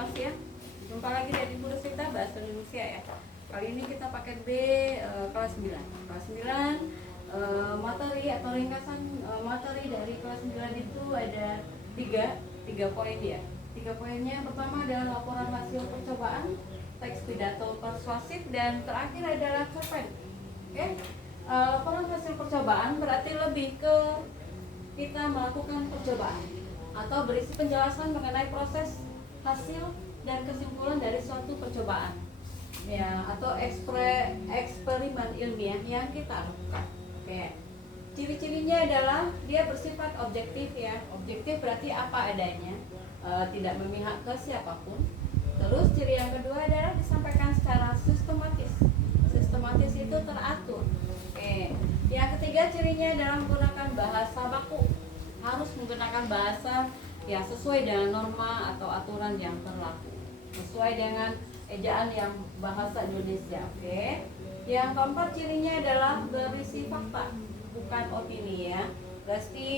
Selamat siang. Jumpa lagi dari Guru Sita Bahasa Indonesia ya. Kali ini kita pakai B kelas 9. Kelas 9 materi atau ringkasan materi dari kelas 9 itu ada 3 poin ya. 3 poinnya pertama adalah laporan hasil percobaan, teks pidato persuasif, dan terakhir adalah cerpen. Oke. Laporan hasil percobaan berarti lebih ke kita melakukan percobaan atau berisi penjelasan mengenai proses, hasil, dan kesimpulan dari suatu percobaan ya, atau eksperimen ilmiah yang kita lakukan. Oke. Ciri-cirinya adalah dia bersifat objektif ya. Objektif berarti apa adanya, tidak memihak ke siapapun. Terus ciri yang kedua adalah disampaikan secara sistematis. Sistematis itu teratur. Oke. Yang ketiga cirinya adalah menggunakan bahasa baku. Harus menggunakan bahasa ya sesuai dengan norma atau aturan yang berlaku, sesuai dengan ejaan yang bahasa Indonesia. Oke. Yang keempat cirinya adalah berisi fakta, bukan opini ya. Berarti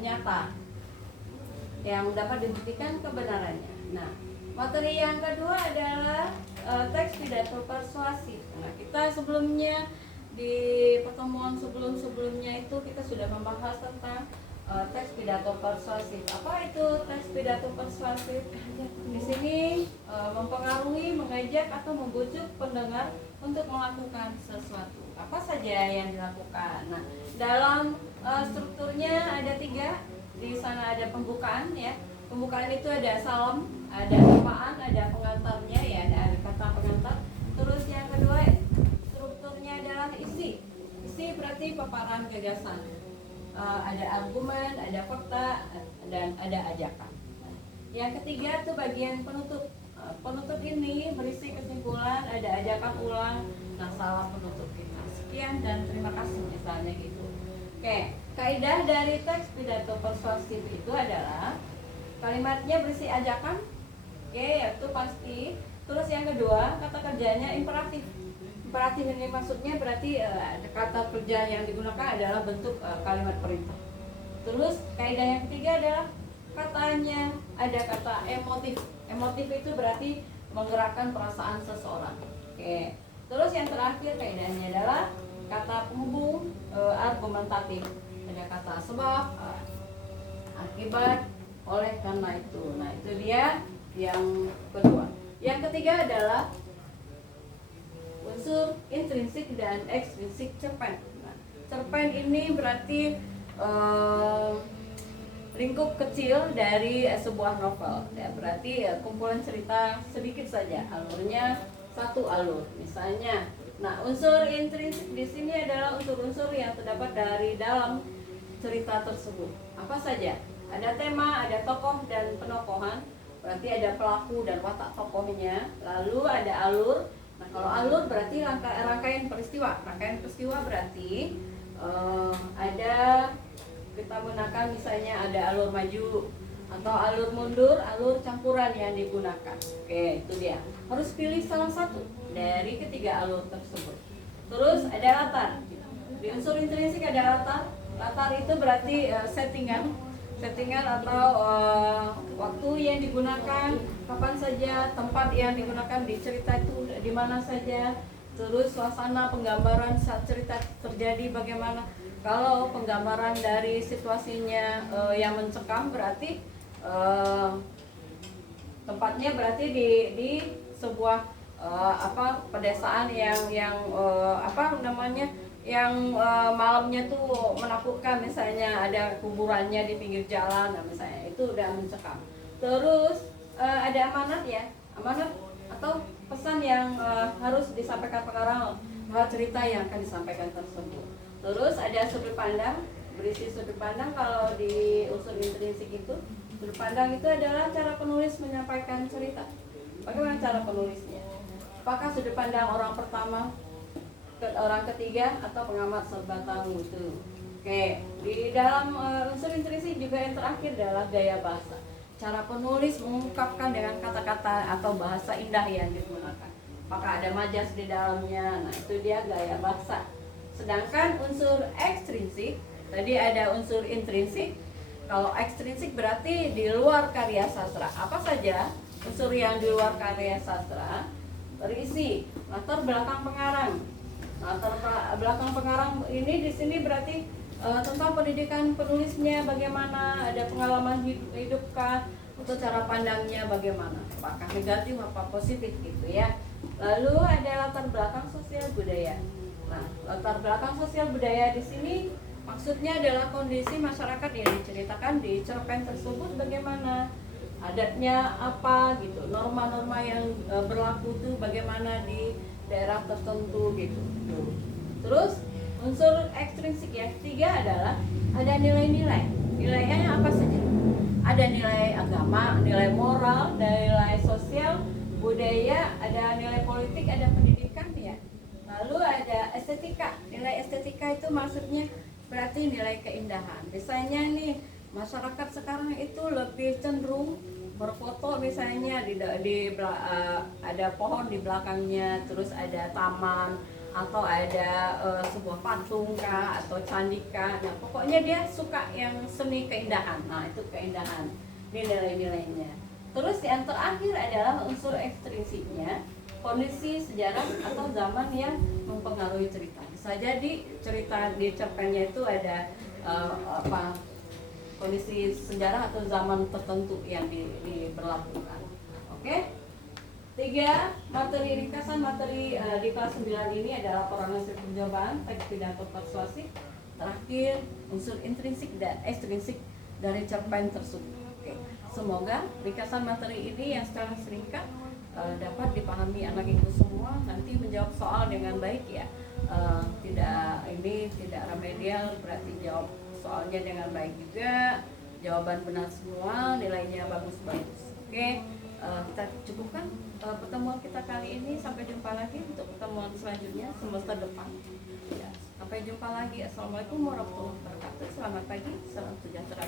nyata yang dapat dibuktikan kebenarannya. Nah, materi yang kedua adalah teks pidato persuasif. Nah, kita sebelumnya di pertemuan sebelumnya itu kita sudah membahas tentang teks pidato persuasif. Apa itu teks pidato persuasif? Di sini mempengaruhi, mengajak atau membujuk pendengar untuk melakukan sesuatu. Apa saja yang dilakukan? Nah, dalam strukturnya ada 3. Di sana ada pembukaan ya. Pembukaan itu ada salam, ada sapaan, ada pengantarnya ya, ada kata pengantar. Terus yang kedua strukturnya adalah isi. Isi berarti paparan gagasan. Ada argumen, ada fakta, dan ada ajakan. Yang ketiga itu bagian penutup. Penutup ini berisi kesimpulan, ada ajakan ulang, salah penutup kita. Sekian dan terima kasih misalnya gitu. Oke, kaidah dari teks pidato persuasif itu adalah kalimatnya berisi ajakan, oke, yaitu pasti. Terus yang kedua kata kerjanya imperatif. Imperatif ini maksudnya berarti kata kerja yang digunakan adalah bentuk kalimat perintah. Terus kaidah yang ketiga adalah katanya ada kata emotif. Emotif itu berarti menggerakkan perasaan seseorang. Oke. Terus yang terakhir kaidahnya adalah kata penghubung argumentatif. Ada kata sebab, akibat, oleh karena itu. Nah, itu dia yang kedua. Yang ketiga adalah unsur intrinsik dan ekstrinsik cerpen. Nah, cerpen ini berarti lingkup kecil dari sebuah novel. Ya, berarti kumpulan cerita sedikit saja, alurnya satu alur. Misalnya, nah unsur intrinsik di sini adalah unsur-unsur yang terdapat dari dalam cerita tersebut. Apa saja? Ada tema, ada tokoh dan penokohan. Berarti ada pelaku dan watak tokohnya. Lalu ada alur. Nah, kalau alur berarti rangkaian peristiwa. Rangkaian peristiwa berarti ada kita gunakan misalnya ada alur maju atau alur mundur, alur campuran yang digunakan. Oke, itu dia. Harus pilih salah satu dari ketiga alur tersebut. Terus ada latar. Di unsur intrinsik ada latar. Latar itu berarti settingan atau waktu yang digunakan, kapan saja, tempat yang digunakan di cerita itu di mana saja, terus suasana penggambaran saat cerita terjadi bagaimana. Kalau penggambaran dari situasinya yang mencekam berarti tempatnya berarti di sebuah pedesaan yang malamnya tuh menakutkan, misalnya ada kuburannya di pinggir jalan, misalnya itu udah mencekam. Terus ada amanat ya, amanat atau pesan yang harus disampaikan pengarang cerita yang akan disampaikan tersebut. Terus ada sudut pandang, berisi sudut pandang. Kalau di unsur intrinsik itu sudut pandang itu adalah cara penulis menyampaikan cerita. Bagaimana cara penulisnya? Apakah sudut pandang orang pertama, orang ketiga, atau pengamat serba tahu itu. Oke, di dalam unsur intrinsik juga yang terakhir adalah gaya bahasa. Cara penulis mengungkapkan dengan kata-kata atau bahasa indah yang digunakan. Apakah ada majas di dalamnya? Nah, itu dia gaya bahasa. Sedangkan unsur ekstrinsik, tadi ada unsur intrinsik. Kalau ekstrinsik berarti di luar karya sastra. Apa saja? unsur yang di luar karya sastra berisi latar belakang pengarang. Latar belakang pengarang ini di sini berarti tentang pendidikan penulisnya bagaimana, ada pengalaman hidup kah, atau cara pandangnya bagaimana, apakah negatif apa positif gitu ya. Lalu ada latar belakang sosial budaya. Nah, latar belakang sosial budaya di sini maksudnya adalah kondisi masyarakat yang diceritakan di cerpen tersebut bagaimana, adatnya apa gitu, norma-norma yang berlaku tuh bagaimana di daerah tertentu gitu. Terus unsur ekstrinsik yang ketiga adalah ada nilai-nilai. Nilainya apa saja? Ada nilai agama, nilai moral, nilai sosial, budaya, ada nilai politik, ada pendidikan ya. Lalu ada estetika. Nilai estetika itu maksudnya berarti nilai keindahan. Misalnya nih, masyarakat sekarang itu lebih cenderung berfoto misalnya ada pohon di belakangnya, terus ada taman atau ada sebuah patung kah atau candi kah. Nah, pokoknya dia suka yang seni keindahan. Nah, itu keindahan. Ini nilai-nilainya. Terus yang terakhir adalah unsur ekstrinsiknya, kondisi sejarah atau zaman yang mempengaruhi cerita. Bisa jadi cerita di cerpennya itu ada kondisi sejarah atau zaman tertentu yang diberlakukan. Oke? 3. Materi ringkasan materi di kelas 9 ini adalah laporan hasil percobaan, teks pidato persuasif. Terakhir, unsur intrinsik dan ekstrinsik dari cerpen tersebut. Oke. Semoga ringkasan materi ini yang secara singkat dapat dipahami anak ibu semua, nanti menjawab soal dengan baik ya. Tidak remedial, berarti jawab soalnya dengan baik juga, jawaban benar semua, nilainya bagus-bagus. Oke, kita cukupkan pertemuan kita kali ini. Sampai jumpa lagi untuk pertemuan selanjutnya semester depan ya. Sampai jumpa lagi. Assalamualaikum warahmatullahi wabarakatuh. Selamat pagi, salam sejahtera.